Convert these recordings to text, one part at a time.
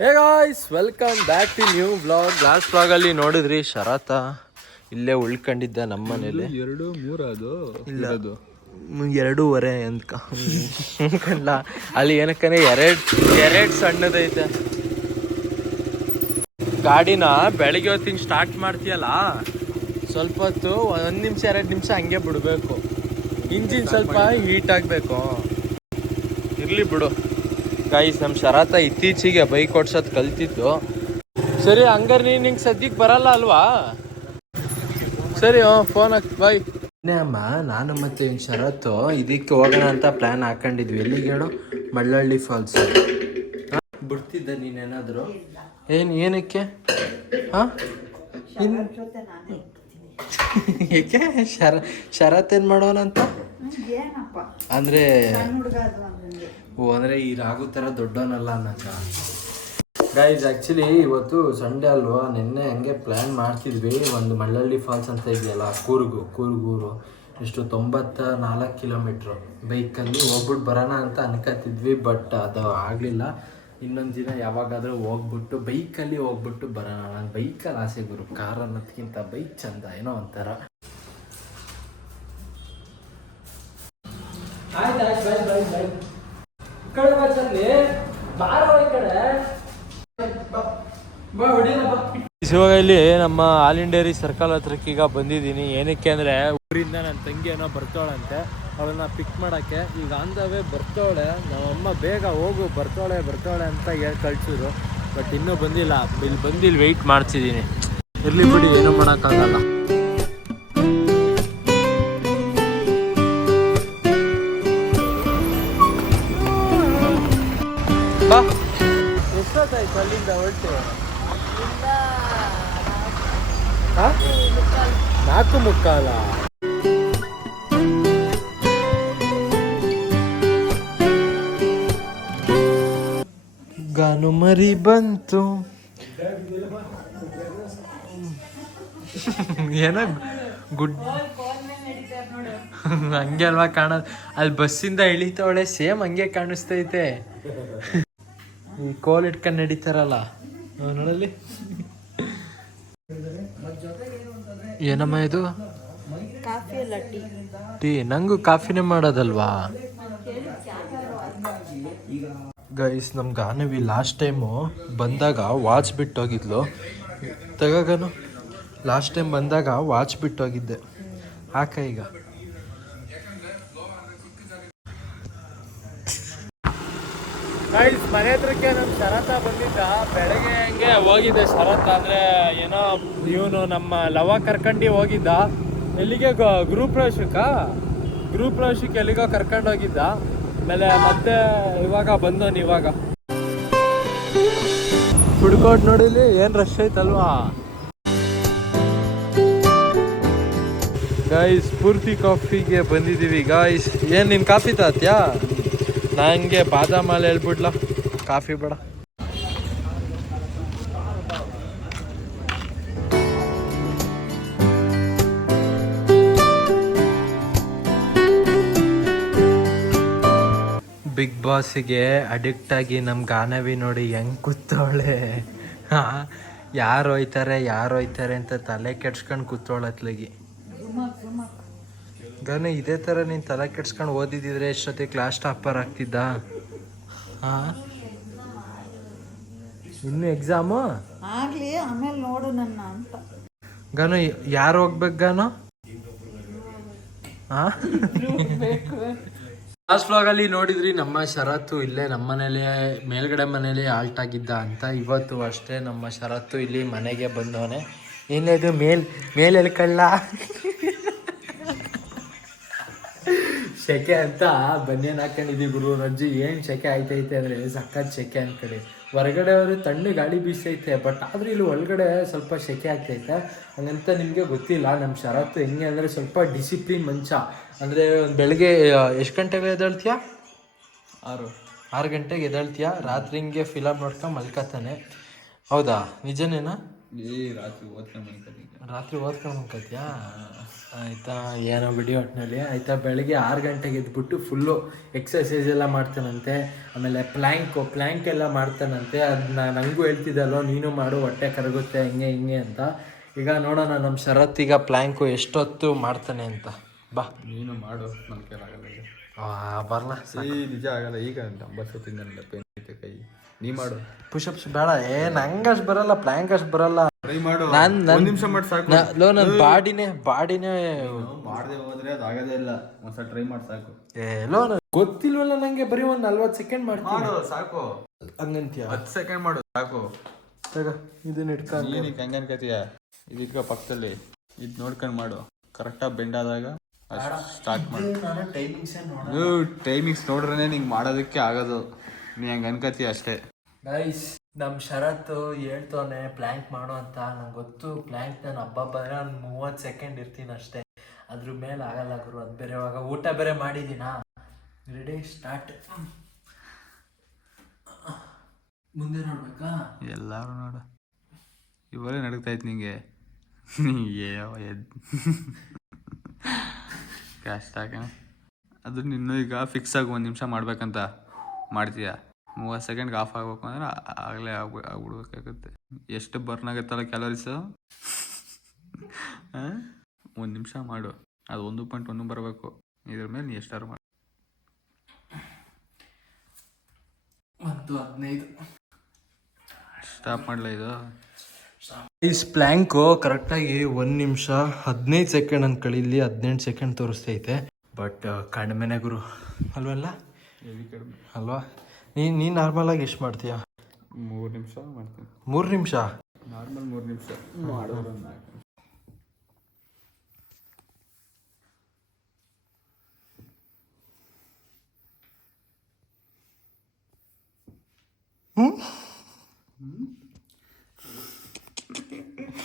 Hey guys welcome back to new vlog last ಬ್ಲಾಗಲ್ಲಿ ನೋಡಿದ್ರಿ ಶರತ? ಇಲ್ಲೇ ಉಳ್ಕೊಂಡಿದ್ದ ನಮ್ಮ ಮನೇಲಿ ಎರಡು ಮೂರು ಅದು ಇಲ್ಲ. ಅದು ಎರಡೂವರೆ ಅಂತ ಕಂಡ ಅಲ್ಲಿ ಏನಕ್ಕನೆ ಎರಡ್ ಎರಡ್ ಸಣ್ಣದೈತೆ. ಗಾಡಿನ ಬೆಳಿಗ್ಗೆ ಹೊತ್ತಿಗೆ ಸ್ಟಾರ್ಟ್ ಮಾಡ್ತೀಯಲ್ಲ ಸ್ವಲ್ಪ ಹೊತ್ತು ಒಂದು ನಿಮಿಷ ಎರಡು ನಿಮಿಷ ಹಂಗೆ ಬಿಡಬೇಕು. ಇಂಜಿನ್ ಸ್ವಲ್ಪ ಹೀಟ್ ಆಗಬೇಕು. ಇರಲಿ ಬಿಡು. ಗಾಯ್ಸ್ ನಮ್ಮ ಶರಾತ ಇತ್ತೀಚೆಗೆ ಬೈಕ್ ಓಡ್ಸೋದು ಕಲ್ತಿದ್ದು. ಸರಿ ಹಂಗಾರೆ ನೀನು ನಿಂಗೆ ಸದ್ಯಕ್ಕೆ ಬರಲ್ಲ ಅಲ್ವಾ? ಸರಿ ಹ್ಞೂ ಫೋನ್ ಹಾಕ್ ಬಾಯ್ ಅಮ್ಮ ನಾನು ಮತ್ತೆ ಇವ್ನು ಶರತ್ತು ಇದಕ್ಕೆ ಹೋಗೋಣ ಅಂತ ಪ್ಲ್ಯಾನ್ ಹಾಕೊಂಡಿದ್ವಿ. ಎಲ್ಲಿಗೆ ಹೇಳು? ಮಳ್ಳಳ್ಳಿ ಫಾಲ್ಸ್ ಬಿಡ್ತಿದ್ದ ನೀನೇನಾದರೂ? ಏನು ಏನಕ್ಕೆ? ಹಾಂ? ಏಕೆ? ಶರ ಶರತ್ ಏನು ಮಾಡೋಣ ಏನಪ್ಪ ಅಂದರೆ ಓ ಅಂದ್ರೆ ಈ ರಾಗು ತರ ದೊಡ್ಡವನಲ್ಲ ಅನ್ನಕ. ಗೈಸ್ ಆ್ಯಕ್ಚುಲಿ ಇವತ್ತು ಸಂಡೇ ಅಲ್ವಾ? ನಿನ್ನೆ ಹಂಗೆ ಪ್ಲ್ಯಾನ್ ಮಾಡ್ತಿದ್ವಿ. ಒಂದು ಮಳ್ಳಳ್ಳಿ ಫಾಲ್ಸ್ ಅಂತ ಇದೆಯಲ್ಲ ಕೂರ್ಗು ಕೂರ್ಗೂರು. ಎಷ್ಟು ತೊಂಬತ್ತ ನಾಲ್ಕು ಕಿಲೋಮೀಟ್ರು ಬೈಕಲ್ಲಿ ಹೋಗ್ಬಿಟ್ಟು ಬರೋಣ ಅಂತ ಅನ್ಕೋತಿದ್ವಿ ಬಟ್ ಅದು ಆಗಲಿಲ್ಲ. ಇನ್ನೊಂದು ದಿನ ಯಾವಾಗಾದರೂ ಹೋಗ್ಬಿಟ್ಟು ಬೈಕಲ್ಲಿ ಹೋಗ್ಬಿಟ್ಟು ಬರೋಣ. ನಂಗೆ ಬೈಕಲ್ಲಿ ಆಸೆ ಗುರು. ಕಾರ್ ಅನ್ನೋದಕ್ಕಿಂತ ಬೈಕ್ ಚಂದ ಏನೋ ಒಂಥರ. ಆಯ್ತು ಆಯ್ತು ಬಾಯ್ ಬಾಯ್ ಬಾಯ್ ಕಡೆ ಬಾ ಬಾರೋ ಈ ಕಡೆ ಇವಾಗ ಇಲ್ಲಿ ನಮ್ಮ ಆಲ್ ಇಂಡಿಯರಿ ಸರ್ಕಲ್ ಹತ್ರಕ್ಕೆ ಈಗ ಬಂದಿದ್ದೀನಿ. ಏನಕ್ಕೆ ಅಂದರೆ ಊರಿಂದ ನನ್ನ ತಂಗಿ ಏನೋ ಬರ್ತಾಳಂತೆ. ಅವಳನ್ನ ಪಿಕ್ ಮಾಡೋಕ್ಕೆ. ಈಗ ಅಂದವೇ ಬರ್ತಾವಳೆ ನಮ್ಮಮ್ಮ ಬೇಗ ಹೋಗು ಬರ್ತಾವಳೆ ಬರ್ತಾವಳೆ ಅಂತ ಹೇಳಿ ಕಳ್ಸಿದ್ರು. ಬಟ್ ಇನ್ನೂ ಬಂದಿಲ್ಲ. ಇಲ್ಲಿ ಬಂದಿಲ್ಲಿ ವೆಯ್ಟ್ ಮಾಡ್ತಿದ್ದೀನಿ. ಇರಲಿ ಬಿಡಿ, ಏನೂ ಮಾಡೋಕ್ಕಾಗಲ್ಲ. ನಾಲ್ಕು ಮುಕ್ಕಾಲ. ಗಾನು ಮರಿ ಬಂತು. ಏನ ಗುಡ್ ಹಂಗೆ ಅಲ್ವಾ ಕಾಣೋದು ಅಲ್ಲಿ ಬಸ್ಸಿಂದ ಇಳಿತಾವಳೆ ಸೇಮ್ ಹಂಗೆ ಕಾಣಿಸ್ತೈತೆ. ಈ ಕೋಲ್ ಇಟ್ಕೊಂಡು ನಡೀತಾರಲ್ಲ. ನೋಡಲ್ಲಿ ಏನಮ್ಮ ಇದು ಕಾಫಿ ಅಲ್ಲ ಟೀ. ಟೀ ನಂಗೂ ಕಾಫಿನೇ ಮಾಡೋದಲ್ವಾ? ಗೈಸ್ ನಮ್ಮ ಗಾನವಿ ಲಾಸ್ಟ್ ಟೈಮು ಬಂದಾಗ ವಾಚ್ ಬಿಟ್ಟೋಗಿದ್ಲು. ಹೋಗಿದ್ಲು ತಗಗನು ಲಾಸ್ಟ್ ಟೈಮ್ ಬಂದಾಗ ವಾಚ್ ಬಿಟ್ಟೋಗಿದ್ದೆ. ಹಾಕ ಈಗ. ಮನೆ ಹತ್ರಕ್ಕೆ ನಮ್ಮ ಶರತ ಬಂದಿದ್ದ ಬೆಳಗ್ಗೆ ಹಂಗೆ ಹೋಗಿದ್ದೆ ಶರತ್ ಅಂದ್ರೆ ಏನೋ ಇವನು ನಮ್ಮ ಲವ ಕರ್ಕಂಡಿ ಹೋಗಿದ್ದ. ಎಲ್ಲಿಗೆ ಗ್ರೂಪ್ ಪ್ರವೇಶಕ್ಕ ಗ್ರೂಪ್ ಪ್ರವೇಶಕ್ಕೆ ಎಲ್ಲಿಗೋ ಕರ್ಕೊಂಡು ಹೋಗಿದ್ದ. ಆಮೇಲೆ ಮತ್ತೆ ಇವಾಗ ಬಂದೋನು ಇವಾಗ. ಹುಡ್ಕೋಟ್ ನೋಡಿಲಿ ಏನ್ ರಶ್ ಐತಲ್ವಾ? ಗಾಯ್ಸ್ ಪೂರ್ತಿ ಕಾಫಿಗೆ ಬಂದಿದ್ದೀವಿ ಗಾಯ್ಸ್ ಏನ್ ನಿನ್ನ ಕಾಫಿ ತಾತ್ಯಾ? ನಂಗೆ ಬಾದಾಮಲ್ಲಿ ಹೇಳ್ಬಿಡ್ಲ? ಕಾಫಿ ಬೇಡ. ಬಿಗ್ ಬಾಸಿಗೆ ಅಡಿಕ್ಟ್ ಆಗಿ ನಮ್ಮ ಗಾನವಿ ನೋಡಿ ಹೆಂಗ್ ಕೂತವಳೆ? ಹಾಂ? ಯಾರು ಹೋಯ್ತಾರೆ ಯಾರು ಹೋಯ್ತಾರೆ ಅಂತ ತಲೆ ಕೆಡ್ಸ್ಕೊಂಡು ಕೂತವಳತ್ಲಗಿ ಗನ, ಇದೇ ಥರ ನೀನು ತಲೆ ಕೆಡ್ಸ್ಕೊಂಡು ಓದಿದ್ದಿದ್ರೆ ಎಷ್ಟೊತ್ತಿಗೆ ಕ್ಲಾಸ್ ಟಾಪರ್ ಆಗ್ತಿದ್ದ? ಹಾ? ಇನ್ನು ಎಕ್ಸಾಮು ಆಗ್ಲಿ ಆಮೇಲೆ ನೋಡು ನನ್ನ ಅಂತ. ಗನು ಯಾರು ಹೋಗ್ಬೇಕು ಗಾನು? ಲಾಸ್ಟ್ ವ್ಲಾಗಲ್ಲಿ ನೋಡಿದ್ರಿ ನಮ್ಮ ಶರತ್ತು ಇಲ್ಲೇ ನಮ್ಮ ಮನೇಲಿ ಮೇಲ್ಗಡೆ ಮನೇಲಿ ಆಲ್ಟ್ ಆಗಿದ್ದ ಅಂತ. ಇವತ್ತು ಅಷ್ಟೇ ನಮ್ಮ ಶರತ್ತು ಇಲ್ಲಿ ಮನೆಗೆ ಬಂದವನೆ. ಏನೇದು ಮೇಲ್ ಮೇಲ್ ಎಲ್ಕಳ್ಳ ಸೆಕೆ ಅಂತ ಬನ್ನೇನು ಹಾಕೊಂಡಿದ್ದೀವಿ ಗುರು ರಜ್ಜಿ ಏನು ಸೆಕೆ ಆಯ್ತೈತೆ ಅಂದರೆ ಸಖತ್ ಸೆಕೆ ಅನ್ಕಡೆ ಹೊರಗಡೆ ಅವರು ತಣ್ಣಗೆ ಗಾಳಿ ಬೀಸೈತೆ ಬಟ್ ಆದರೆ ಇಲ್ಲಿ ಒಳಗಡೆ ಸ್ವಲ್ಪ ಸೆಕೆ ಆಗ್ತೈತೆ. ಹಂಗಂತ ನಿಮಗೆ ಗೊತ್ತಿಲ್ಲ ನಮ್ಮ ಶರತ್ತು ಹೆಂಗೆ ಅಂದರೆ ಸ್ವಲ್ಪ ಡಿಸಿಪ್ಲಿನ್ ಮಂಚ. ಅಂದರೆ ಬೆಳಗ್ಗೆ ಎಷ್ಟು ಗಂಟೆಗೆ ಎದ್ದಳ್ತೀಯ? ಆರು. ಆರು ಗಂಟೆಗೆ ಎದ್ದಳ್ತೀಯ? ರಾತ್ರಿ ಹಿಂಗೆ ಫಿಲಮ್ ನೋಡ್ಕೊಂಡು ಮಲ್ಕತಾನೆ. ಹೌದಾ? ನಿಜನೇನಾ? ಏ ರಾತ್ರಿ ಓದ್ಕೊಂಡು ಮನಿಕತ್ತೀನಿ ರಾತ್ರಿ ಓದ್ಕೊಂಡು ಆಯ್ತಾ ಏನೋ ಬಿಡಿ ಒಟ್ಟಿನಲ್ಲಿ ಆಯ್ತಾ ಬೆಳಗ್ಗೆ ಆರು ಗಂಟೆಗೆ ಎದ್ಬಿಟ್ಟು ಫುಲ್ಲು ಎಕ್ಸಸೈಸ್ ಎಲ್ಲ ಮಾಡ್ತಾನಂತೆ. ಆಮೇಲೆ ಪ್ಲ್ಯಾಂಕು ಪ್ಲ್ಯಾಂಕ್ ಎಲ್ಲ ಮಾಡ್ತಾನಂತೆ. ಅದನ್ನ ನನಗೂ ಹೇಳ್ತಿದ್ದಲ್ಲೋ ನೀನು ಮಾಡು ಹೊಟ್ಟೆ ಕರಗುತ್ತೆ ಹಿಂಗೆ ಹಿಂಗೆ ಅಂತ. ಈಗ ನೋಡೋಣ ನಮ್ಮ ಶರತ್ ಈಗ ಪ್ಲ್ಯಾಂಕು ಎಷ್ಟೊತ್ತು ಮಾಡ್ತಾನೆ ಅಂತ. ಬಾ. ನೀನು ಮಾಡು ನನ್ನ ಕೈಲಾಗಲ್ಲ ಬರಲ್ಲ ಈ ನಿಜ ಆಗಲ್ಲ ಈಗ ಡಂಬಲ್ಸ್ ತಿನ್ನಲ್ಲ ಪೇನ್ ಐತೆ ಕೈ. ನೀ ಮಾಡು. ಪುಷಪ್ಸ್ ಬೇಡ ಏ ನಂಗೆ ಅಷ್ಟು ಬರಲ್ಲ ಪ್ಲ್ಯಾಂಕ್ ಅಷ್ಟು ಬರಲ್ಲ. ಟ್ರೈ ಮಾಡು. ನಾನ್ ಒಂದ್ ನಿಮಿಷ ಮಾಡಿ ಸಾಕು. ನಾ- ಲೋ ನನ್ನ ಬಾಡಿನೇ ಬಾಡಿನೇ ಮಾಡದೆ ಹೋದ್ರೆ ಅದು ಆಗೋದೇ ಇಲ್ಲ. ಒಂದ್ಸಲ ಟ್ರೈ ಮಾಡಿ ಸಾಕು. ಎಲ್ಲೋ ಗೊತ್ತಿಲ್ವಲ್ಲ ನಂಗೆ ಬರೀ ಒಂದು ನಲ್ವತ್ತು ಸೆಕೆಂಡ್ ಮಾಡ್ತೀನಿ. ಮಾಡು ಸಾಕು. ಹಂಗಂತೀಯ? ಹತ್ತು ಸೆಕೆಂಡ್ ಮಾಡು ಸಾಕು. ತಗ ಇದನ್ನ ಇಟ್ಕೊಂಡು ನೀನು ಹೆಂಗೆ ಅನ್ಕೋತೀಯ? ಇದೀಗ ಪಕ್ಕದಲ್ಲಿ. ಇದು ನೋಡ್ಕೊಂಡು ಮಾಡು. ಕರೆಕ್ಟಾಗಿ ಬೆಂಡ್ ಆದಾಗ ಸ್ಟಾರ್ಟ್ ಮಾಡು. ಟೈಮಿಂಗ್ಸ್ ನೋಡ್ರೇ ನಿಂಗೆ ಮಾಡೋದಕ್ಕೆ ಆಗೋದು. ನೀ ಹಂಗೆ ಅನ್ಕತಿ ಅಷ್ಟೇ. ಗೈಸ್ ನಮ್ಮ ಶರತ್ ಹೇಳ್ತಾನೆ ಪ್ಲ್ಯಾಂಕ್ ಮಾಡು ಅಂತ. ನಂಗೆ ಗೊತ್ತು ಪ್ಲ್ಯಾಂಕ್ ನಾನು ಹಬ್ಬ ಬಂದರೆ ಒಂದು ಮೂವತ್ತು ಸೆಕೆಂಡ್ ಇರ್ತೀನಿ ಅಷ್ಟೇ. ಅದ್ರ ಮೇಲೆ ಆಗಲ್ಲ ಗುರು. ಅದು ಬೇರೆ ಇವಾಗ ಊಟ ಬೇರೆ ಮಾಡಿದ್ದೀನಾ ರೆಡಿ ಸ್ಟಾರ್ಟ್ ಮುಂದೆ ನೋಡ್ಬೇಕಾ? ಎಲ್ಲಾರು ನೋಡು. ಇವರೇ ನಡಕ್ತಾ ಇತ್ತು ನಿಂಗೆ. ಎದ್. ಕಷ್ಟ ಕಣೆ ಅದು ನಿನ್ನೂ ಈಗ ಫಿಕ್ಸ್ ಆಗಿ ಒಂದು ನಿಮಿಷ ಮಾಡ್ಬೇಕಂತ ಮಾಡ್ತೀಯಾ? ಮೂವತ್ತು ಸೆಕೆಂಡ್ಗೆ ಆಫ್ ಆಗ್ಬೇಕು ಅಂದ್ರೆ ಆಗಲೇ ಆಗ್ಬಿ ಆಗ್ಬಿಡ್ಬೇಕಾಗುತ್ತೆ. ಎಷ್ಟು ಬರ್ನ್ ಆಗುತ್ತಲ್ಲ ಕ್ಯಾಲೋರೀಸ್ ಒಂದು ನಿಮಿಷ ಮಾಡು. ಅದು ಒಂದು ಪಾಯಿಂಟ್ ಒಂದು ಬರಬೇಕು. ಇದ್ರ ಮೇಲೆ ನೀ ಎಷ್ಟಾರು ಮಾಡಿ. ಒಂದು ಹದಿನೈದು. ಸ್ಟಾಪ್ ಮಾಡಲ ಇದು? ಈಸ್ ಪ್ಲ್ಯಾಂಕು ಕರೆಕ್ಟಾಗಿ ಒಂದು ನಿಮಿಷ ಹದಿನೈದು ಸೆಕೆಂಡ್ ಅಂತ ಕಳೀಲಿ ಹದಿನೆಂಟು ಸೆಕೆಂಡ್ ತೋರಿಸ್ತೈತೆ ಬಟ್ ಕಡಿಮೆನೆ ಗುರು ಅಲ್ವಲ್ಲ ಅಲ್ವಾ ನೀ ಅಲ್ವಾ ನೀನು ಆಗಿ ನಾರ್ಮಲಾಗಿ ಎಷ್ಟು ಮಾಡ್ತೀಯ ಮೂರು ನಿಮಿಷ ಮಾಡ್ತೀನಿ ಮೂರು ನಿಮಿಷ ನಾರ್ಮಲ್ ಮೂರು ನಿಮಿಷ ಮಾಡೋದು ಒಂದು ನಾಲ್ಕು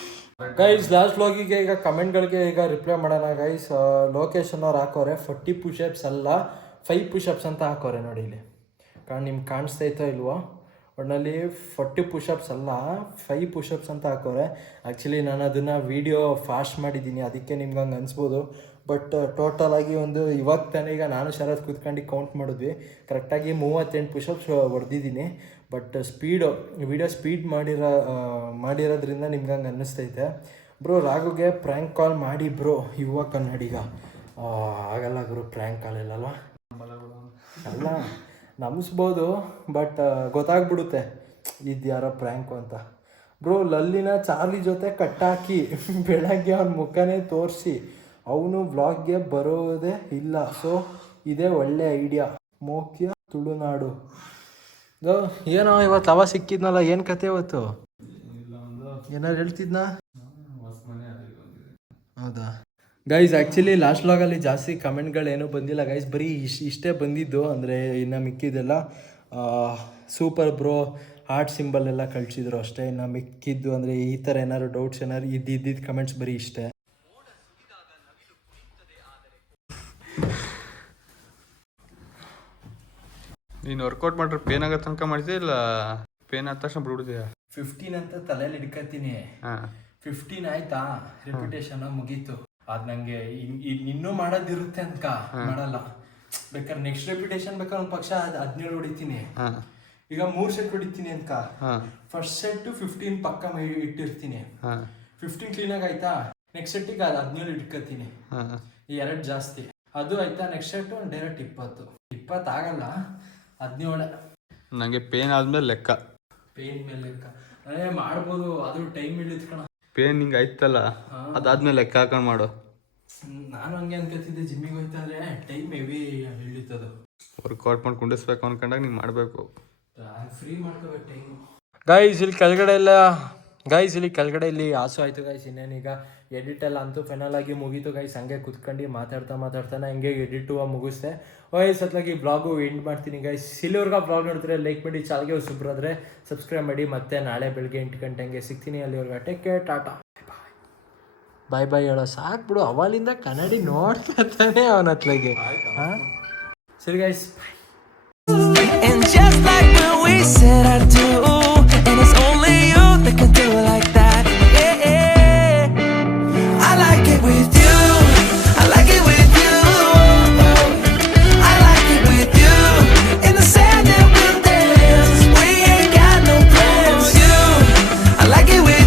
ನಿಮಿಷ ಗೈಸ್ ಲಾಸ್ಟ್ ವ್ಲಾಗಿಗೆ ಈಗ ಕಮೆಂಟ್ಗಳಿಗೆ ಈಗ ರಿಪ್ಲೈ ಮಾಡೋಣ ಗೈಸ್ ಲೊಕೇಶನ್ ಅವ್ರು ಹಾಕೋರೆ ಫೋರ್ಟಿ ಪುಷಪ್ಸ್ ಅಲ್ಲ ಫೈವ್ ಪುಷಪ್ಸ್ ಅಂತ ಹಾಕೋರೆ ನೋಡಿ ಇಲ್ಲಿ. ಕಾರಣ ನಿಮ್ಗೆ ಕಾಣಿಸ್ತಾ ಇತ್ತೋ ಇಲ್ವೋ? ಒಟ್ಟಿನಲ್ಲಿ ಫೋರ್ಟಿ ಪುಷಪ್ಸ್ ಅಲ್ಲ ಫೈವ್ ಪುಷಪ್ಸ್ ಅಂತ ಹಾಕೋರೆ. ಆ್ಯಕ್ಚುಲಿ ನಾನು ಅದನ್ನು ವೀಡಿಯೋ ಫಾಸ್ಟ್ ಮಾಡಿದ್ದೀನಿ, ಅದಕ್ಕೆ ನಿಮ್ಗೆ ಹಂಗೆ ಅನಿಸ್ಬೋದು. ಬಟ್ ಟೋಟಲ್ ಆಗಿ ಒಂದು ಇವಾಗ ತಾನೇ ಈಗ ನಾನು ಶರತ್ ಕೂತ್ಕೊಂಡು ಕೌಂಟ್ ಮಾಡಿದ್ವಿ. ಕರೆಕ್ಟಾಗಿ ಮೂವತ್ತೆಂಟು ಪುಷಪ್ಸ್ ಹೊಡೆದಿದ್ದೀನಿ. ಬಟ್ ಸ್ಪೀಡು ವಿಡಿಯೋ ಸ್ಪೀಡ್ ಮಾಡಿರೋ ಮಾಡಿರೋದ್ರಿಂದ ನಿಮ್ಗೆ ಹಂಗೆ ಅನ್ನಿಸ್ತೈತೆ. ಬ್ರೋ ರಾಘುಗೆ ಪ್ರ್ಯಾಂಕ್ ಕಾಲ್ ಮಾಡಿ ಬ್ರೋ ಯುವ ಕನ್ನಡಿಗ. ಆಗಲ್ಲ ಗುರು ಪ್ರ್ಯಾಂಕ್ ಕಾಲ್ ಇಲ್ಲಲ್ವಾ ಅಲ್ಲ ನಂಬಿಸ್ಬೋದು ಬಟ್ ಗೊತ್ತಾಗ್ಬಿಡುತ್ತೆ. ಇದು ಯಾರೋ ಪ್ರ್ಯಾಂಕು ಅಂತ. ಬ್ರೋ ಲಲ್ಲಿನ ಚಾರ್ಲಿ ಜೊತೆ ಕಟ್ಟಾಕಿ ಬೆಳಗ್ಗೆ ಅವನ ಮುಖನೇ ತೋರಿಸಿ, ಅವನು ವ್ಲಾಗ್ಗೆ ಬರೋದೇ ಇಲ್ಲ. ಸೊ ಇದೇ ಒಳ್ಳೆ ಐಡಿಯಾ ಮೋಕ್ಯ ತುಳುನಾಡು. ಏನೋ ಇವತ್ತು ಅವ ಸಿಕ್ಕಿದ್ನಲ್ಲ, ಏನು ಕತೆ ಇವತ್ತು? ಏನಾರು ಹೇಳ್ತಿದ್ನಾ? ಹೌದಾ? ಗೈಸ್ ಆ್ಯಕ್ಚುಲಿ ಲಾಸ್ಟ್ ಲಾಗಲ್ಲಿ ಜಾಸ್ತಿ ಕಮೆಂಟ್ಗಳೇನೂ ಬಂದಿಲ್ಲ. ಗೈಸ್ ಬರೀ ಇಶ್, ಇಷ್ಟೇ ಬಂದಿದ್ದು. ಅಂದರೆ ಇನ್ನು ಮಿಕ್ಕಿದ್ದೆಲ್ಲ ಸೂಪರ್ ಬ್ರೋ ಹಾರ್ಟ್ ಸಿಂಬಲ್ ಎಲ್ಲ ಕಳಿಸಿದ್ರು ಅಷ್ಟೇ. ಇನ್ನು ಮಿಕ್ಕಿದ್ದು ಅಂದರೆ ಈ ಥರ ಏನಾದ್ರು ಡೌಟ್ಸ್ ಏನಾದ್ರು ಇದ್ದಿದ್ದು ಕಮೆಂಟ್ಸ್ ಬರೀ ಇಷ್ಟೇ. ನೀನು ವರ್ಕೌಟ್ ಮಾಡ್ರೆ ಪೇನ್ ಆಗೋ ತನಕ ಮಾಡಿದ್ಯಾ ಇಲ್ಲ ಪೇನ್ ಆದ ತಕ್ಷಣ ಬಿಡ್ಬಿಡ್ತೀಯ ಫಿಫ್ಟೀನ್ ಅಂತ ತಲೆಯಲ್ಲಿ ಹಿಡ್ಕತೀನಿ ಹಾಂ. ಫಿಫ್ಟೀನ್ ಆಯ್ತಾ? ರಿಪಿಟೇಷನ್ ಮುಗೀತು. ಅದ್ ನಂಗೆ ಇನ್- ಇನ್- ಇನ್ನೂ ಮಾಡೋದಿರುತ್ತೆ ಅನ್ಕ. ಮಾಡಲ್ಲ. ಬೇಕಾದ್ರೆ ನೆಕ್ಸ್ಟ್ ರೆಪಿಟೇಷನ್ ಬೇಕಾದ್ರೆ ಒಂದು ಪಕ್ಷ ಅದ್ ಹದಿನೇಳು ಹೊಡಿತೀನಿ. ಈಗ ಮೂರ್ ಸೆಟ್ ಹೊಡಿತೀನಿ ಅನ್ಕ. ಹಾಂ. ಫಸ್ಟ್ ಸೆಟ್ ಫಿಫ್ಟೀನ್ ಪಕ್ಕ ಇಟ್ಟಿರ್ತೀನಿ. ಫಿಫ್ಟೀನ್ ಕ್ಲೀನ್ ಆಗಿ ಆಯ್ತಾ? ನೆಕ್ಸ್ಟ್ ಸೆಟ್ಟಿಗೆ ಅದು ಹದಿನೇಳು ಇಟ್ಕೋತೀನಿ ಎರಡು ಜಾಸ್ತಿ. ಅದು ಆಯ್ತಾ? ನೆಕ್ಸ್ಟ್ ಸೆಟ್ ಡೈರೆಕ್ಟ್ ಇಪ್ಪತ್ತು ಇಪ್ಪತ್ತು. ಆಗಲ್ಲ ಹದಿನೇಳು ನನಗೆ ಪೇನ್ ಆದ್ಮೇಲೆ ಲೆಕ್ಕ. ಪೇನ್ ಮೇಲೆ ಲೆಕ್ಕ. ಅದೇ ಮಾಡ್ಬೋದು ಅದು ಟೈಮ್ ಹಿಡಿದ್ ಕಣ. ಪೇನ್ ಹಿಂಗೆ ಆಯ್ತಲ್ಲ ಅದಾದ್ಮೇಲೆ ಲೆಕ್ಕ ಹಾಕೊಂಡು ಮಾಡು. ನಾನು ಹಂಗೆ ಅನ್ಕೋತಿದ್ದೆ ಜಿಮ್ಮಿಗೆ ಹೋಯ್ತಾ ಅಂದ್ರೆ ಟೈಮ್ ಹೆವಿ ಹಿಡಿತದು. ವರ್ಕೌಟ್ ಮಾಡಿ ಕುಂಡಿಸ್ಬೇಕು ಅನ್ಕೊಂಡಾಗ ನೀನು ಮಾಡಬೇಕು. ಫ್ರೀ ಮಾಡ್ಕೋಬೇಕು ಟೈಮ್ ಗೈಸ್ ಇಲ್ಲಿ ಕೆಳಗಡೆ ಎಲ್ಲ ಗೈಸ್ ಇಲ್ಲಿ ಕೆಳಗಡೆ ಇಲ್ಲಿ ಆಸು ಆಯ್ತು ಗೈಸ್ ಇನ್ನೇನೀಗ ಎಡಿಟ್ ಎಲ್ಲ ಅಂತೂ ಫೈನಲ್ ಆಗಿ ಮುಗೀತು ಗೈಸ್ ಹಂಗೆ ಕುತ್ಕೊಂಡು ಮಾತಾಡ್ತಾ ಮಾತಾಡ್ತಾನೆ ಹಂಗೆ ಎಡಿಟ್ ಮುಗಿಸ್ದೆ. ಓಯ್ ಸತ್ಲಾಗಿ ಬ್ಲಾಗು ಎಂಡ್ ಮಾಡ್ತೀನಿ ಗೈಸ್ ಇಲ್ಲಿವರೆಗೆ ಬ್ಲಾಗ್ ನೋಡಿದ್ರೆ ಲೈಕ್ ಮಾಡಿ ಚಾಲ್ಗೆ ಸುಬ್ರಾದ್ರೆ ಸಬ್ಸ್ಕ್ರೈಬ್ ಮಾಡಿ ಮತ್ತೆ ನಾಳೆ ಬೆಳಗ್ಗೆ ಎಂಟು ಗಂಟೆ ಹಂಗೆ ಸಿಗ್ತೀನಿ ಅಲ್ಲಿವರೆಗೂ. Take care Tata. Bye bye ಹೇಳೋ ಸಾಕು ಬಿಡು. ಅವಾಲಿಂದ ಕನ್ನಡಿ ನೋಡ್ತಾನೆ ಅವನ ಹತ್ಲಾಗೆ. ಸರಿ ಗೈಸ್